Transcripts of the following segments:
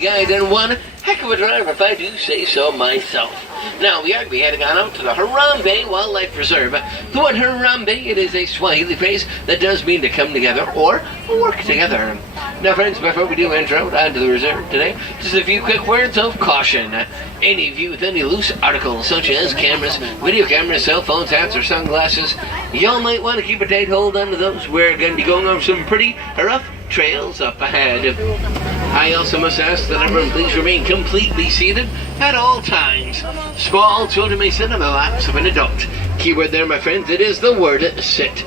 Guy done one heck of a drive, if I do say so myself. Now, we are going to be heading on out to the Harambe Wildlife Reserve. The word Harambe, it is a Swahili phrase that does mean to come together or work together. Now, friends, before we do enter out onto the reserve today, just a few quick words of caution. Any of you with any loose articles, such as cameras, video cameras, cell phones, hats, or sunglasses, y'all might want to keep a tight hold onto those. We're going to be going over some pretty rough trails up ahead. I also must ask that everyone please remain completely seated at all times. Small children may sit on the laps of an adult. Keyword there, my friends, it is the word sit.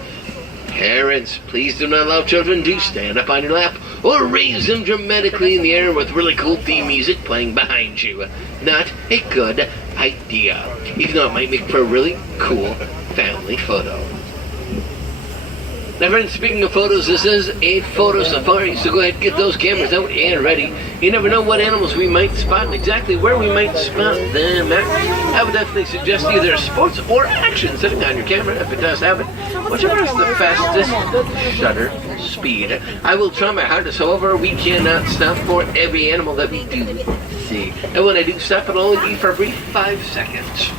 Parents, please do not allow children to stand up on your lap or raise them dramatically in the air with really cool theme music playing behind you. Not a good idea, even though it might make for a really cool family photo. Now, friends, speaking of photos, this is a photo safari, so go ahead and get those cameras out and ready. You never know what animals we might spot and exactly where we might spot them at. I would definitely suggest either sports or action sitting on your camera, if it does have it, whichever is the fastest shutter speed. I will try my hardest, however, we cannot stop for every animal that we do see. And when I do stop, it'll only be for a brief 5 seconds.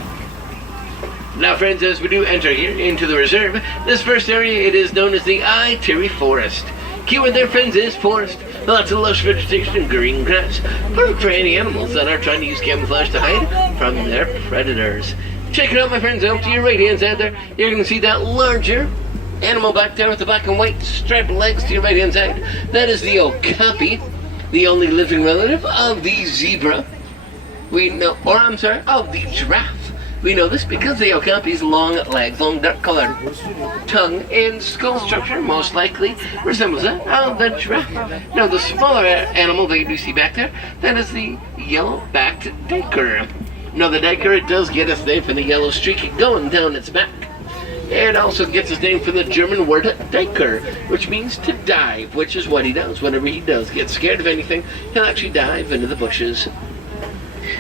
Now, friends, as we do enter here into the reserve, this first area, it is known as the Itiri Forest. Keyword there, friends, is forest. Lots of lush vegetation and green grass. Perfect for any animals that are trying to use camouflage to hide from their predators. Check it out, my friends, out to your right-hand side there. You're going to see that larger animal back there with the black and white striped legs to your right-hand side. That is the okapi, the only living relative of the zebra. Of the giraffe. We know this because the okapi's long legs, long dark-colored tongue, and skull structure most likely resembles that of the giraffe. Now, the smaller animal that you do see back there, that is the yellow-backed duiker. Now, the duiker, it does get its name from the yellow streak going down its back. It also gets its name from the German word duiker, which means to dive, which is what he does. Whenever he does get scared of anything, he'll actually dive into the bushes.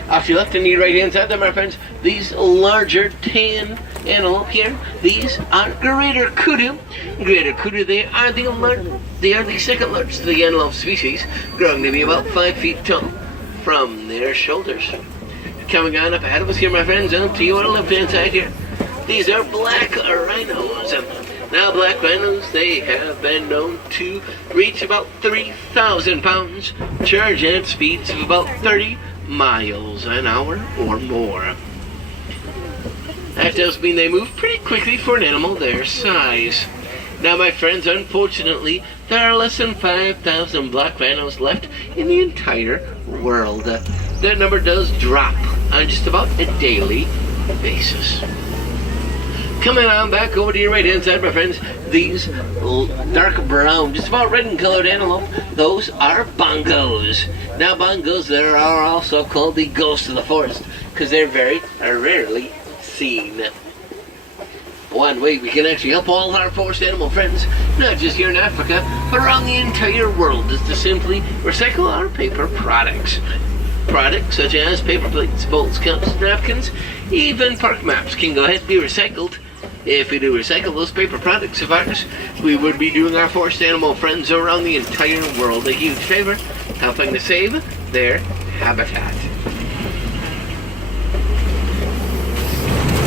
Off your left and your right hand side there, my friends, these larger tan antelope here, these are greater kudu. Greater kudu, they are the second largest of the antelope species, growing to be about 5 feet tall from their shoulders. Coming on up ahead of us here, my friends, and to you on the left hand side here, these are black rhinos. Now, black rhinos, they have been known to reach about 3,000 pounds, charge at speeds of about 30 miles an hour or more. That does mean they move pretty quickly for an animal their size. Now, my friends, unfortunately, there are less than 5,000 black rhinos left in the entire world. That number does drop on just about a daily basis. Coming on back over to your right hand side, my friends, these dark brown, just about red in colored antelope, those are bongos. Now, bongos, they are also called the ghosts of the forest because they're very rarely seen. One way we can actually help all our forest animal friends, not just here in Africa, but around the entire world, is to simply recycle our paper products. Products such as paper plates, bowls, cups, napkins, even park maps can go ahead and be recycled. If we do recycle those paper products of ours, we would be doing our forest animal friends around the entire world a huge favor, helping to save their habitat.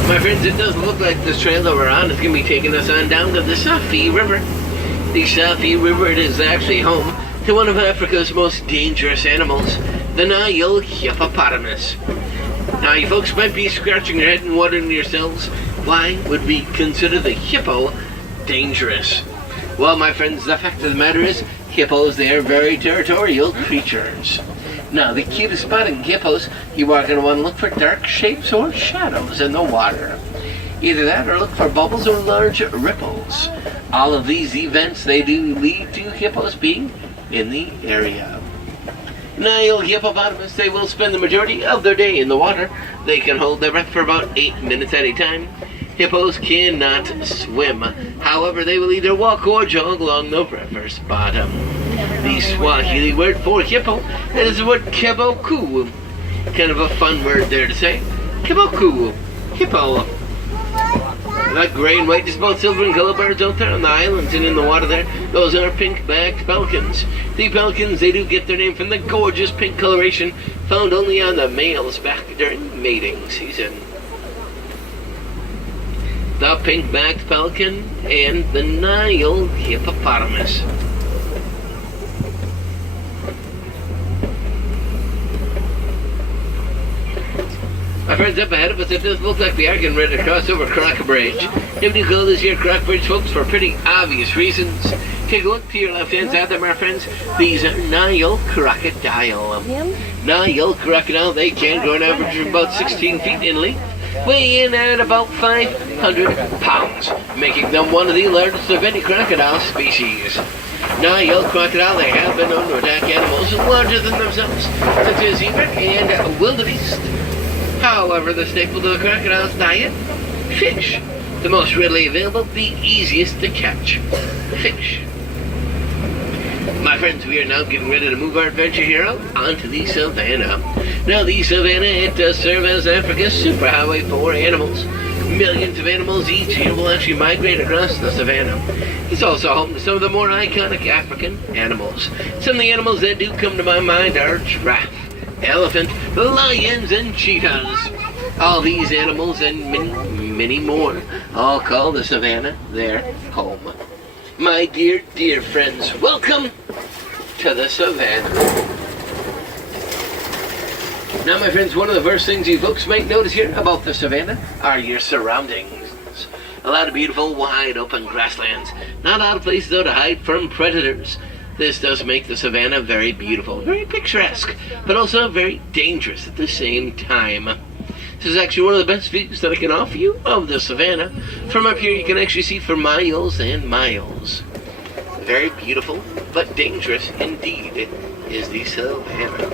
My friends, it does look like this trail that we're on is going to be taking us on down to the Safi River. The Safi River, it is actually home to one of Africa's most dangerous animals, the Nile hippopotamus. Now, you folks might be scratching your head and wondering to yourselves, why would we consider the hippo dangerous? Well, my friends, the fact of the matter is, hippos, they are very territorial creatures. Now, the key to spotting hippos, you are going to want to look for dark shapes or shadows in the water. Either that or look for bubbles or large ripples. All of these events, they do lead to hippos being in the area. Nile hippopotamus, they will spend the majority of their day in the water. They can hold their breath for about 8 minutes at a time. Hippos cannot swim. However, they will either walk or jog along the river's bottom. The Swahili word for hippo is the word keboku. Kind of a fun word there to say. Keboku. Hippo. That gray and white, just both silver and color birds out there on the islands and in the water there. Those are pink-backed pelicans. The pelicans, they do get their name from the gorgeous pink coloration found only on the males back during mating season. The pink-backed pelican and the Nile hippopotamus. My friends, up ahead of us, it does look like we are getting ready to cross over Croc Bridge. If you call this here Croc Bridge, folks, for pretty obvious reasons. Take a look to your left-hand side there, my friends. These are Nile crocodile. Nile crocodile, they can grow an average of about 16 feet in length, weigh in at about 500 pounds, making them one of the largest of any crocodile species. Nile crocodile, they have been known to attack animals larger than themselves, such as zebra and wildebeest. However, the staple to the crocodile's diet, fish. The most readily available, the easiest to catch, fish. My friends, we are now getting ready to move our adventure hero onto the savannah. Now, the savannah, it does serve as Africa's superhighway for animals. Millions of animals each year will actually migrate across the savannah. It's also home to some of the more iconic African animals. Some of the animals that do come to my mind are giraffe, elephant, lions, and cheetahs. All these animals and many more all call the savannah their home. My dear, dear friends, welcome to the savannah. Now, my friends, one of the first things you folks might notice here about the savannah are your surroundings. A lot of beautiful, wide open grasslands. Not a lot of places, though, to hide from predators. This does make the savannah very beautiful, very picturesque, but also very dangerous at the same time. This is actually one of the best views that I can offer you of the savannah. From up here, you can actually see for miles and miles. Very beautiful, but dangerous indeed is the savannah.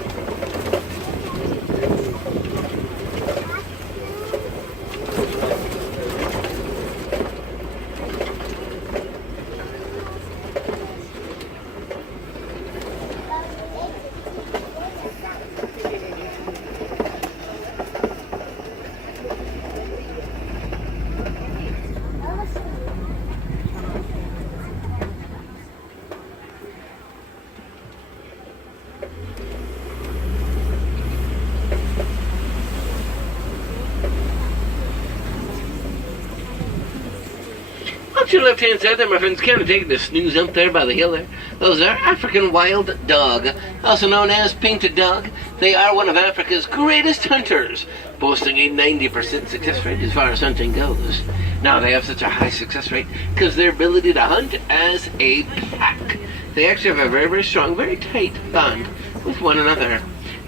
To your left-hand side there, my friends, kind of taking a snooze up there by the hill there. Those are African wild dog, also known as painted dog. They are one of Africa's greatest hunters, boasting a 90% success rate as far as hunting goes. Now, they have such a high success rate because their ability to hunt as a pack. They actually have a very, very strong, very tight bond with one another.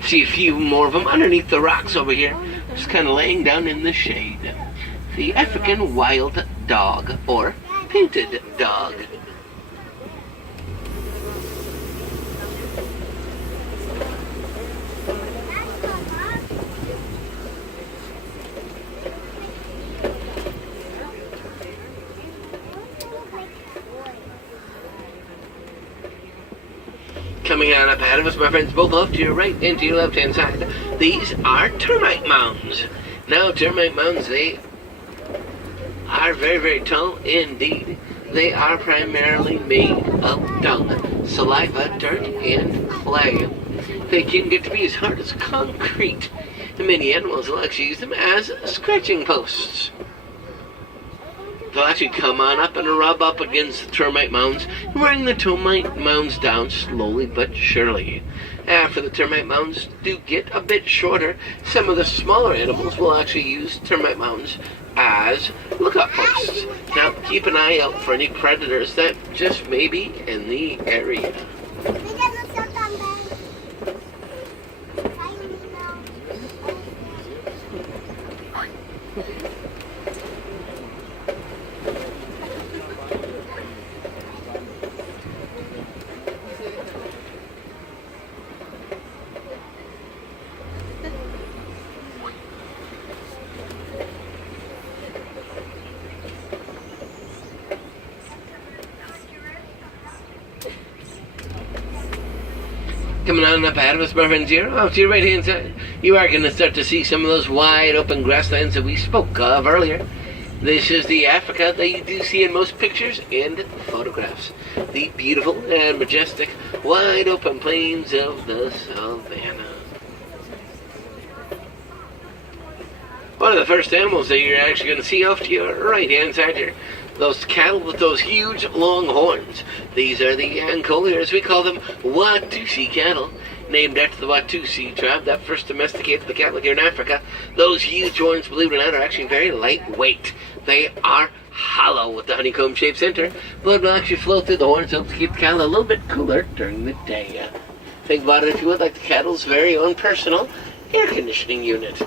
See a few more of them underneath the rocks over here, just kind of laying down in the shade. The African wild dog, or painted dog. Coming on up ahead of us, my friends, both off to your right and to your left-hand side, these are termite mounds. Now, termite mounds, they are very, very tall indeed. They are primarily made of dung, saliva, dirt, and clay. They can get to be as hard as concrete. Many animals will actually use them as scratching posts. They'll actually come on up and rub up against the termite mounds, wearing the termite mounds down slowly but surely. After the termite mounds do get a bit shorter, some of the smaller animals will actually use termite mounds as lookout posts. Now, keep an eye out for any predators that just may be in the area. Coming on up ahead of us, my friends, here, off to your right-hand side, you are going to start to see some of those wide open grasslands that we spoke of earlier. This is the Africa that you do see in most pictures and photographs. The beautiful and majestic, wide open plains of the savannah. One of the first animals that you're actually going to see off to your right-hand side here. Those cattle with those huge long horns. These are the Ankole, as we call them, Watusi cattle. Named after the Watusi tribe that first domesticated the cattle here in Africa. Those huge horns, believe it or not, are actually very lightweight. They are hollow with the honeycomb-shaped center. Blood will actually flow through the horns, helps to keep the cattle a little bit cooler during the day. Think about it, if you would, like the cattle's very own personal air conditioning unit.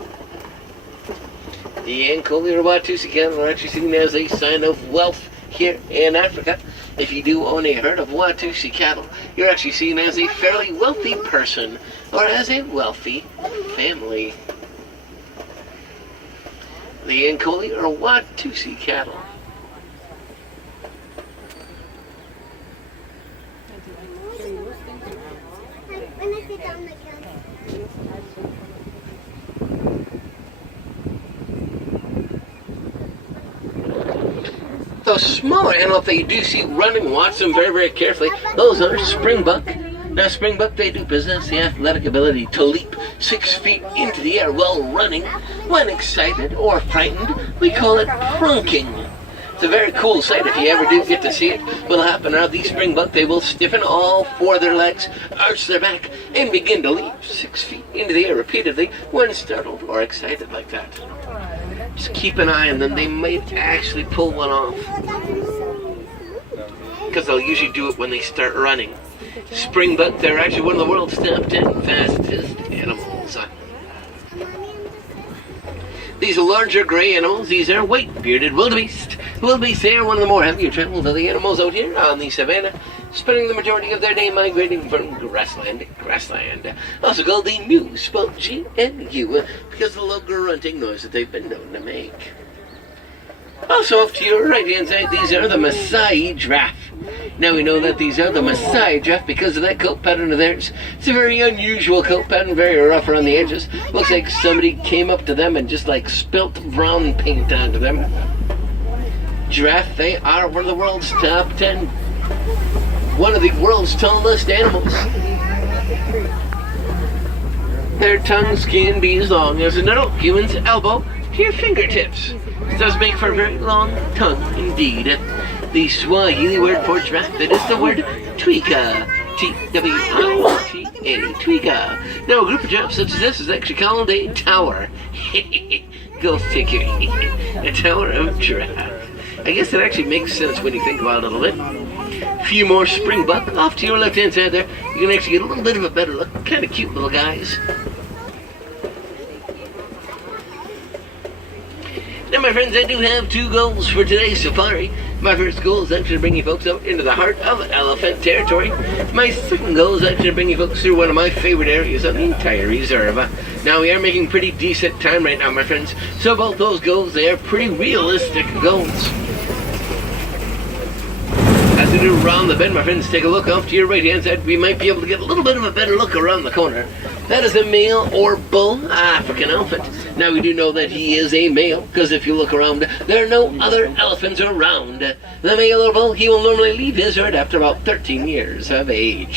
The Ankole or Watusi cattle are actually seen as a sign of wealth here in Africa. If you do own a herd of Watusi cattle, you're actually seen as a fairly wealthy person or as a wealthy family. The Ankole or Watusi cattle. Those smaller animals that you do see running, watch them very, very carefully. Those are springbuck. Now, springbuck, they do possess the athletic ability to leap 6 feet into the air while running. When excited or frightened, we call it pronking. It's a very cool sight if you ever do get to see it. What'll happen are these springbuck, they will stiffen all 4 of their legs, arch their back, and begin to leap 6 feet into the air repeatedly when startled or excited like that. Just keep an eye on them. They might actually pull one off. Because they'll usually do it when they start running. Springbuck, they're actually one of the world's top 10 fastest animals. These larger gray animals, these are white-bearded wildebeest. Wildebeest, they are one of the more heavier traveled of the animals out here on the savannah, spending the majority of their day migrating from grassland to grassland. Also called the New, spelled G-N-U, because of the low grunting noise that they've been known to make. Also off to your right-hand side, these are the Maasai giraffe. Now we know that these are the Maasai giraffe because of that coat pattern of theirs. It's a very unusual coat pattern, very rough around the edges. Looks like somebody came up to them and just like spilt brown paint onto them. Giraffe, they are one of the world's top 10. One of the world's tallest animals. Their tongues can be as long as an adult human's elbow to your fingertips. It does make for a very long tongue indeed. The Swahili word for giraffe, that is the word twika. T-W-I-T-A, twika. Now a group of giraffes such as this is actually called a tower. Go figure. A tower of giraffe. I guess that actually makes sense when you think about it a little bit. A few more springbuck off to your left-hand side there. You can actually get a little bit of a better look. Kind of cute little guys. Now, my friends, I do have 2 goals for today's safari. My first goal is actually to bring you folks out into the heart of elephant territory. My second goal is actually to bring you folks through one of my favorite areas of the entire reserve. Now, we are making pretty decent time right now, my friends. So both those goals, they are pretty realistic goals. As we do around the bend, my friends, take a look off to your right-hand side. We might be able to get a little bit of a better look around the corner. That is a male or bull African elephant. Now, we do know that he is a male, because if you look around, there are no other elephants around. The male or bull, he will normally leave his herd after about 13 years of age.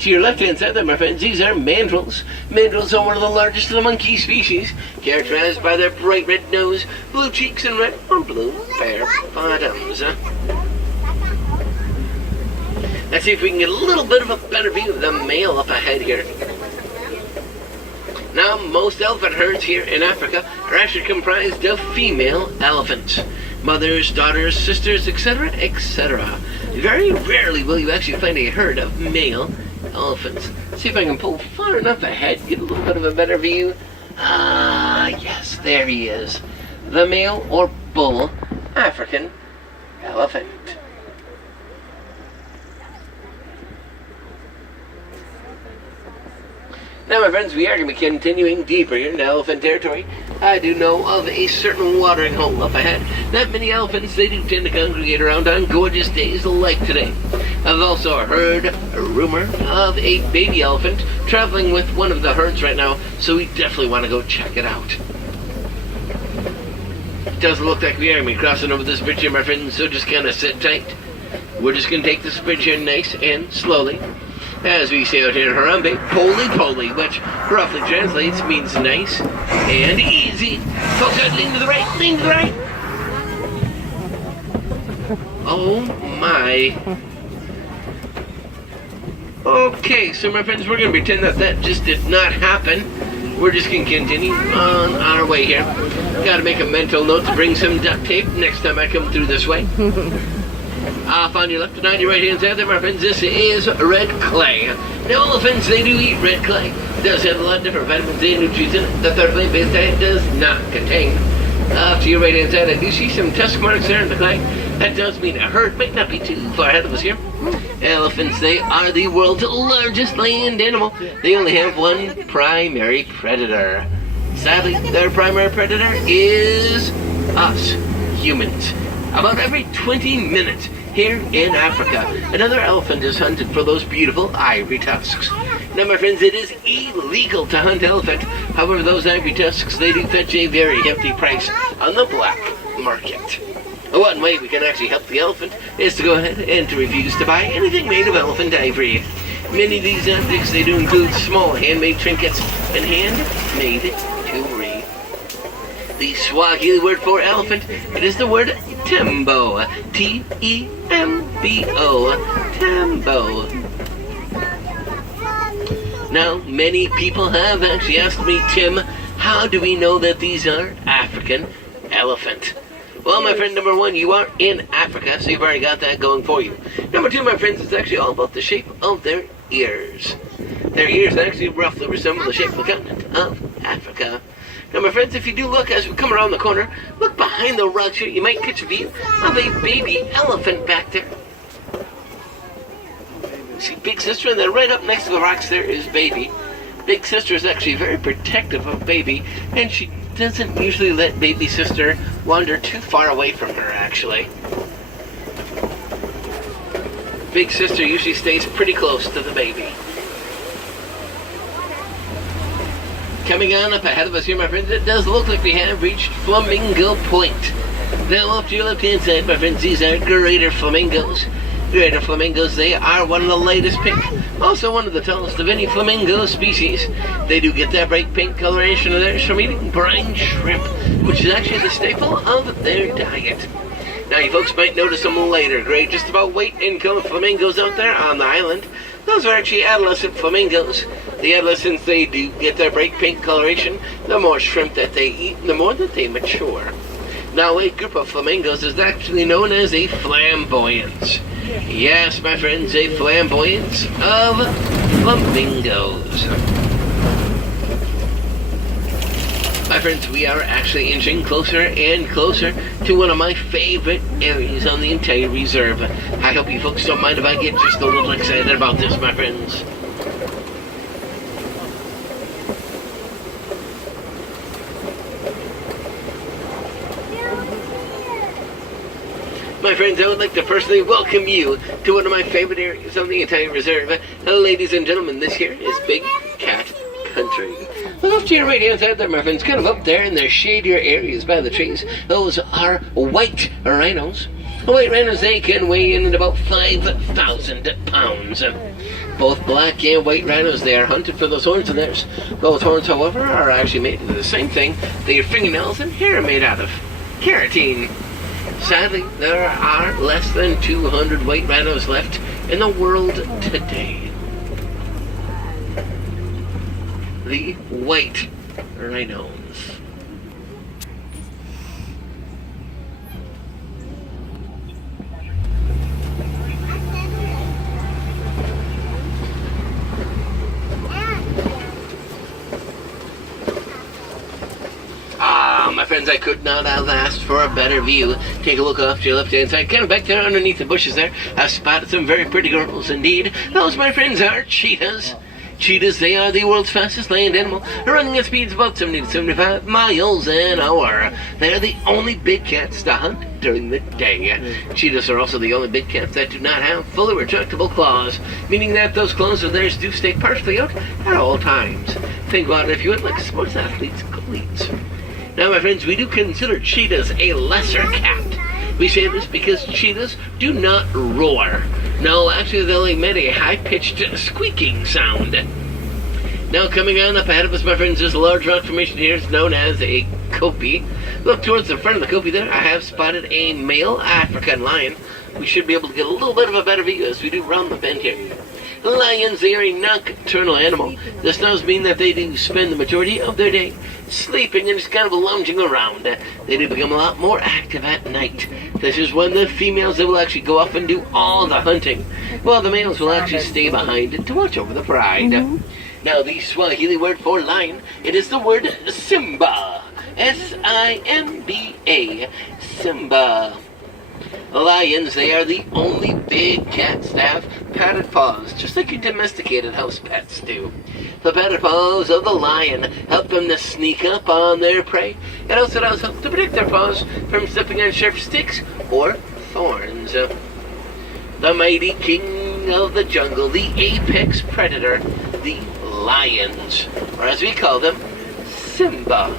To your left-hand side there, my friends, these are mandrills. Mandrills are one of the largest of the monkey species, characterized by their bright red nose, blue cheeks, and red or blue bare bottoms. Let's see if we can get a little bit of a better view of the male up ahead here. Now, most elephant herds here in Africa are actually comprised of female elephants. Mothers, daughters, sisters, etc., etc. Very rarely will you actually find a herd of male elephants. Let's see if I can pull far enough ahead, get a little bit of a better view. Ah, yes, there he is. The male or bull African elephant. Now, my friends, we are going to be continuing deeper into elephant territory. I do know of a certain watering hole up ahead that many elephants, they do tend to congregate around on gorgeous days like today. I've also heard a rumor of a baby elephant traveling with one of the herds right now, so we definitely want to go check it out. It doesn't look like we are going to be crossing over this bridge here, my friends, so just kind of sit tight. We're just going to take this bridge here nice and slowly. As we say out here in Harambe, poly, which roughly translates means nice and easy. Folks, lean to the right, lean to the right. Oh my. Okay, so my friends, we're going to pretend that just did not happen. We're just going to continue on our way here. Got to make a mental note to bring some duct tape next time I come through this way. Off on your left and on your right hand side there, my friends, this is red clay. Now, elephants, they do eat red clay. It does have a lot of different vitamins and nutrients in it that their plant-based diet does not contain. Off to your right hand side, I do see some tusk marks there in the clay. That does mean a herd might not be too far ahead of us here. Elephants, they are the world's largest land animal. They only have one primary predator. Sadly, their primary predator is us, humans. About every 20 minutes here in Africa, another elephant is hunted for those beautiful ivory tusks. Now, my friends, it is illegal to hunt elephant. However, those ivory tusks, they do fetch a very hefty price on the black market. One way we can actually help the elephant is to go ahead and to refuse to buy anything made of elephant ivory. Many of these objects, they do include small handmade trinkets and handmade jewelry. The Swahili word for elephant, it is the word tembo. T-E-M-B-O. Tembo. Now, many people have actually asked me, Tim, how do we know that these are African elephant? Well, my friend, number one, you are in Africa, so you've already got that going for you. Number two, my friends, it's actually all about the shape of their ears. Their ears actually roughly resemble the shape of the continent of Africa. Now, my friends, if you do look as we come around the corner, look behind the rocks here, you might catch a view of a baby elephant back there. See Big Sister, and then right up next to the rocks there is Baby. Big Sister is actually very protective of Baby, and she doesn't usually let Baby Sister wander too far away from her, actually. Big Sister usually stays pretty close to the baby. Coming on up ahead of us here, my friends, it does look like we have reached Flamingo Point. Now, off to your left-hand side, my friends, these are greater flamingos. Greater flamingos, they are one of the lightest pink, also one of the tallest of any flamingo species. They do get that bright pink coloration of theirs from eating brine shrimp, which is actually the staple of their diet. Now, you folks might notice some lighter gray, just about white and color flamingos out there on the island. Those are actually adolescent flamingos. The adolescents, they do get their bright pink coloration. The more shrimp that they eat, the more that they mature. Now, a group of flamingos is actually known as a flamboyance. Yes, my friends, a flamboyance of flamingos. My friends, we are actually inching closer and closer to one of my favorite areas on the entire reserve. I hope you folks don't mind if I get just a little excited about this, my friends. My friends, I would like to personally welcome you to one of my favorite areas on the entire reserve. Ladies and gentlemen, this here is Big Cat Country. Off to your right hand side there, my friends, kind of up there in the shadier areas by the trees, those are white rhinos. White rhinos, they can weigh in at about 5,000 pounds. Both black and white rhinos, they are hunted for those horns of theirs. Those horns, however, are actually made of the same thing that your fingernails and hair are made out of: keratin. Sadly, there are less than 200 white rhinos left in the world today. The white rhinos. My friends, I could not have asked for a better view. Take a look off to your left-hand side, kind of back there underneath the bushes there. I've spotted some very pretty girls indeed. Those, my friends, are cheetahs. Cheetahs, they are the world's fastest land animal, running at speeds about 70 to 75 miles an hour. They are the only big cats to hunt during the day. Cheetahs are also the only big cats that do not have fully retractable claws, meaning that those claws of theirs do stay partially out at all times. Think about it if you would, like sports athletes' cleats. Now, my friends, we do consider cheetahs a lesser cat. We say this because cheetahs do not roar. No, actually, they'll emit a high-pitched squeaking sound. Now, coming on up ahead of us, my friends, this large rock formation here is known as a kopie. Look towards the front of the kopie there. I have spotted a male African lion. We should be able to get a little bit of a better view as we do round the bend here. Lions, they are a nocturnal animal. This does mean that they do spend the majority of their day sleeping and just kind of lounging around. They do become a lot more active at night. This is when the females, they will actually go off and do all the hunting, while the males will actually stay behind to watch over the pride. Now, the Swahili word for lion, it is the word Simba. S-I-M-B-A. Simba. Lions, they are the only big cats to have padded paws, just like your domesticated house pets do. The padded paws of the lion help them to sneak up on their prey. It also does help to protect their paws from stepping on sharp sticks or thorns. The mighty king of the jungle, the apex predator, the lions, or as we call them, Simba.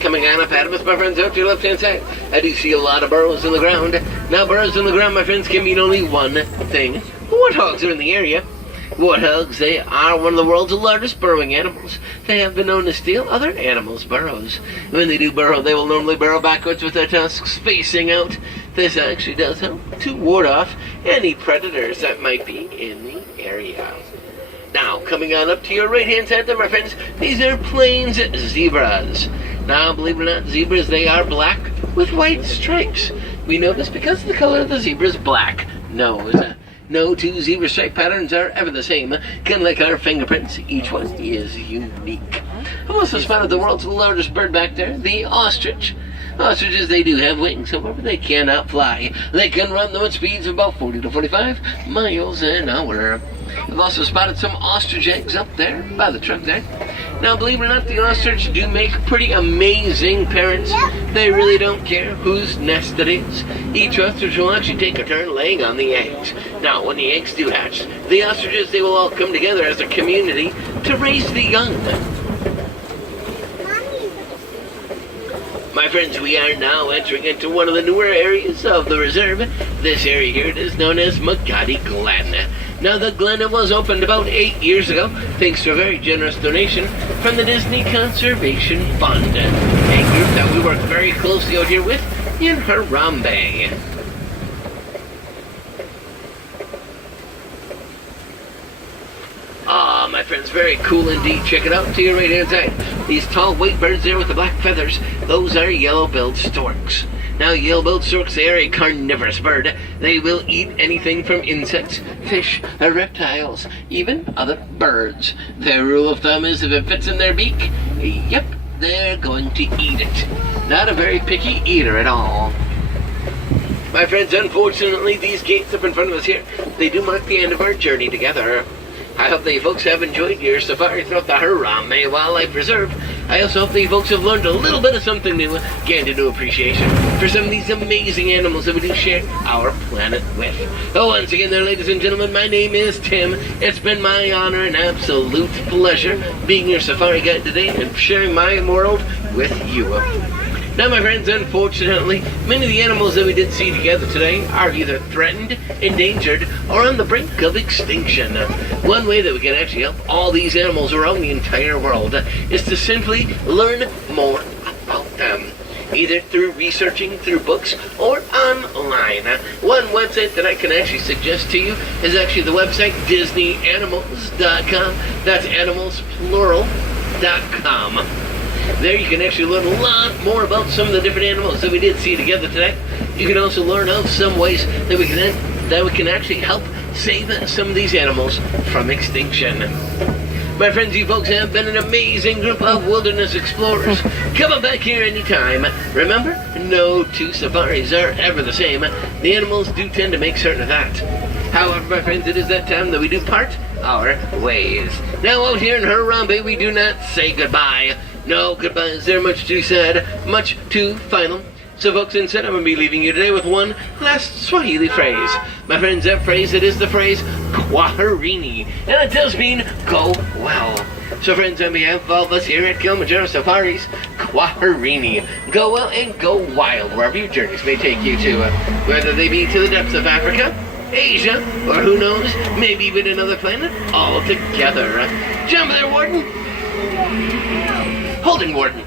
Coming on up out of us, my friends, out to your left-hand side, I do see a lot of burrows in the ground. Now, burrows in the ground, my friends, can mean only one thing. Warthogs are in the area. Warthogs, they are one of the world's largest burrowing animals. They have been known to steal other animals' burrows. When they do burrow, they will normally burrow backwards with their tusks facing out. This actually does help to ward off any predators that might be in the area. Now, coming on up to your right-hand side there, my friends, these are plains zebras. Now, believe it or not, zebras, they are black with white stripes. We know this because the color of the zebra's black. No two zebra stripe patterns are ever the same. Kind of like our fingerprints, each one is unique. I've also spotted the world's largest bird back there, the ostrich. Ostriches, they do have wings, however, they cannot fly. They can run them at speeds of about 40 to 45 miles an hour. I've also spotted some ostrich eggs up there by the truck there. Now, believe it or not, the ostrich do make pretty amazing parents. They really don't care whose nest it is. Each ostrich will actually take a turn laying on the eggs. Now, when the eggs do hatch, the ostriches, they will all come together as a community to raise the young. My friends, we are now entering into one of the newer areas of the reserve. This area here is known as Magadi Glen. Now, the Glen was opened about 8 years ago, thanks to a very generous donation from the Disney Conservation Fund, a group that we work very closely out here with in Harambe. My friends, very cool indeed. Check it out to your right-hand side. These tall white birds there with the black feathers, those are yellow-billed storks. Now, yellow-billed storks, they are a carnivorous bird. They will eat anything from insects, fish, reptiles, even other birds. Their rule of thumb is if it fits in their beak, yep, they're going to eat it. Not a very picky eater at all. My friends, unfortunately, these gates up in front of us here, they do mark the end of our journey together. I hope that you folks have enjoyed your safari throughout the Harambe Wildlife Reserve. I also hope that you folks have learned a little bit of something new, gained a new appreciation for some of these amazing animals that we do share our planet with. Oh, once again there, ladies and gentlemen, my name is Tim. It's been my honor and absolute pleasure being your safari guide today and sharing my world with you. Now, my friends, unfortunately, many of the animals that we did see together today are either threatened, endangered, or on the brink of extinction. One way that we can actually help all these animals around the entire world is to simply learn more about them, either through researching through books or online. One website that I can actually suggest to you is actually the website DisneyAnimals.com. That's animals, plural.com. There you can actually learn a lot more about some of the different animals that we did see together today. You can also learn of some ways that we can actually help save some of these animals from extinction. My friends, you folks have been an amazing group of wilderness explorers. Come on back here anytime. Remember, no two safaris are ever the same. The animals do tend to make certain of that. However, my friends, it is that time that we do part our ways. Now, out here in Harambe, we do not say goodbye. No goodbyes, there much too sad, much too final. So folks, instead I'm going to be leaving you today with one last Swahili phrase. My friends, that phrase, it is the phrase, kwaherini. And it does mean, go well. So friends, on behalf of all of us here at Kilimanjaro Safaris, kwaherini. Go well and go wild, wherever your journeys may take you to. Whether they be to the depths of Africa, Asia, or who knows, maybe even another planet, all together. Jump there, Warden. Holding, Warden.